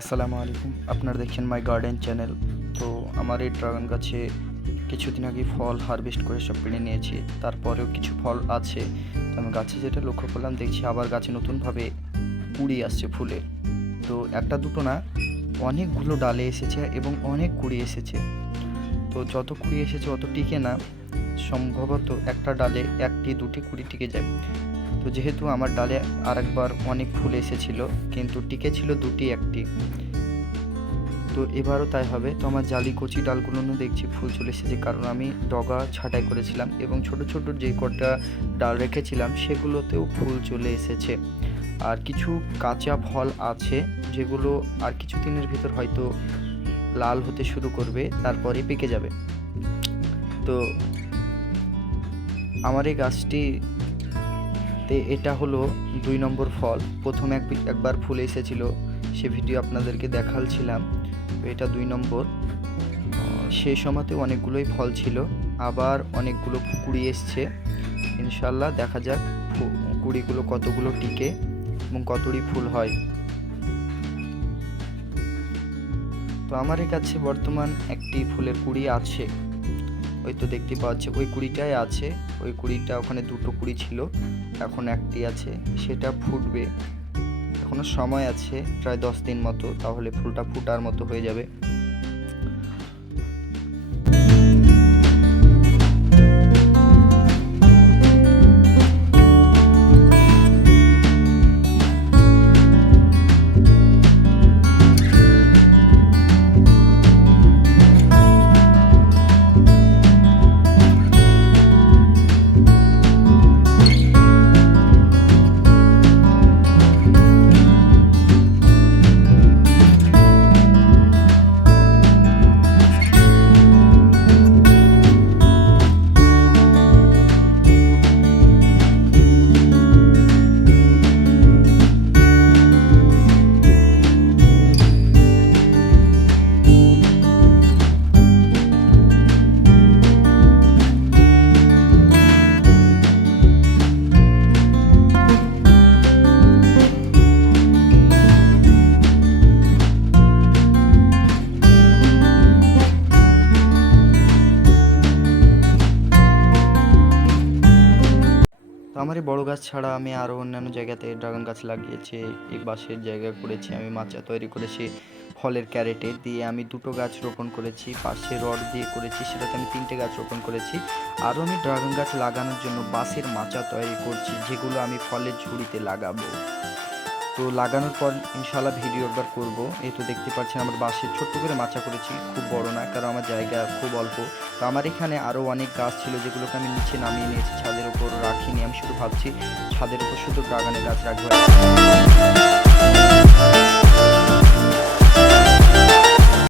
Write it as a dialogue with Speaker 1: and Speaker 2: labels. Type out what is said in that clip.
Speaker 1: আসসালামু আলাইকুম। আপনারা দেখছেন মাই গার্ডেন চ্যানেল তো আমার এই ড্রাগন গাছে কিছুদিন আগে ফল হারভেস্ট করে সব পেড়ে নিয়েছি। তারপরেও কিছু ফল আছে। আমি গাছে যেটা লক্ষ্য করলাম, দেখছি আবার গাছে নতুনভাবে কুড়ি আসছে ফুলে। তো একটা দুটো না, অনেকগুলো ডালে এসেছে এবং অনেক কুড়ি এসেছে। তো যত কুড়ি এসেছে অত টিকে না। সম্ভবত একটা ডালে একটি, দুটি কুড়ি টিকে যায়। তো যেহেতু আমার ডালে আরেকবার অনেক ফুল এসেছিল, কিন্তু টিকে ছিল দুটি একটি। তো এবারও তাই হবে। তো আমার জালি কচি ডালগুলো দেখছি ফুল চলে এসেছে, কারণ আমি ডগা ছাঁটাই করেছিলাম এবং ছোট ছোট যে কটা ডাল রেখেছিলাম, সেগুলোতেও ফুল চলে এসেছে। আর কিছু কাঁচা ফল আছে, যেগুলো আর কিছু দিনের ভিতর হয়তো লাল হতে শুরু করবে, তারপরে পেকে যাবে। তো আমার এই গাছটি তে এটা হলো দুই নম্বর ফল। প্রথম এক একবার ফুল এসেছিল, সে ভিডিও আপনাদেরকে দেখালছিলাম। তো এটা দুই নম্বর। সেই সময়তে অনেকগুলোই ফল ছিল, আবার অনেকগুলো কুড়ি এসছে। ইনশাল্লাহ দেখা যাক কুড়িগুলো কতগুলো টিকে এবং কতটি ফুল হয়। তো আমার কাছে বর্তমান একটি ফুলের কুড়ি আছে। ওই তো দেখতে পাওয়া যাচ্ছে ওই কুড়িটাই আছে, ওই কুড়িটা ওখানে দুটো কুড়ি ছিল, এখন একটি আছে, সেটা ফুটবে। এখনও সময় আছে, প্রায় দশ দিন মতো, তাহলে ফুলটা ফুটার মতো হয়ে যাবে। আমার এই বড়ো গাছ ছাড়া আমি আরও অন্যান্য জায়গাতে ড্রাগন গাছ লাগিয়েছি, এই বাঁশের জায়গা করেছি, আমি মাচা তৈরি করেছি, ফলের ক্যারেটে দিয়ে আমি দুটো গাছ রোপণ করেছি, পাশে রড দিয়ে করেছি, সেটাতে আমি তিনটে গাছ রোপণ করেছি। আরও আমি ড্রাগন গাছ লাগানোর জন্য বাঁশের মাচা তৈরি করছি, যেগুলো আমি ফলের ঝুড়িতে লাগাবো। তো লাগানোর পর ইনশাল্লাহ ভিডিও একবার করব। এই তো দেখতে পাচ্ছেন, আমার বাঁশের ছোট্ট করে মাচা করেছি, খুব বড় না, কারণ আমার জায়গা খুব অল্প। তো আমার এখানে আরও অনেক গাছ ছিল যেগুলোকে আমি নিচে নামিয়ে নিয়েছি, ছাদের ওপর রাখিনি। আমি শুধু ভাবছি ছাদের ওপর শুধু বাগানে গাছ রাখব।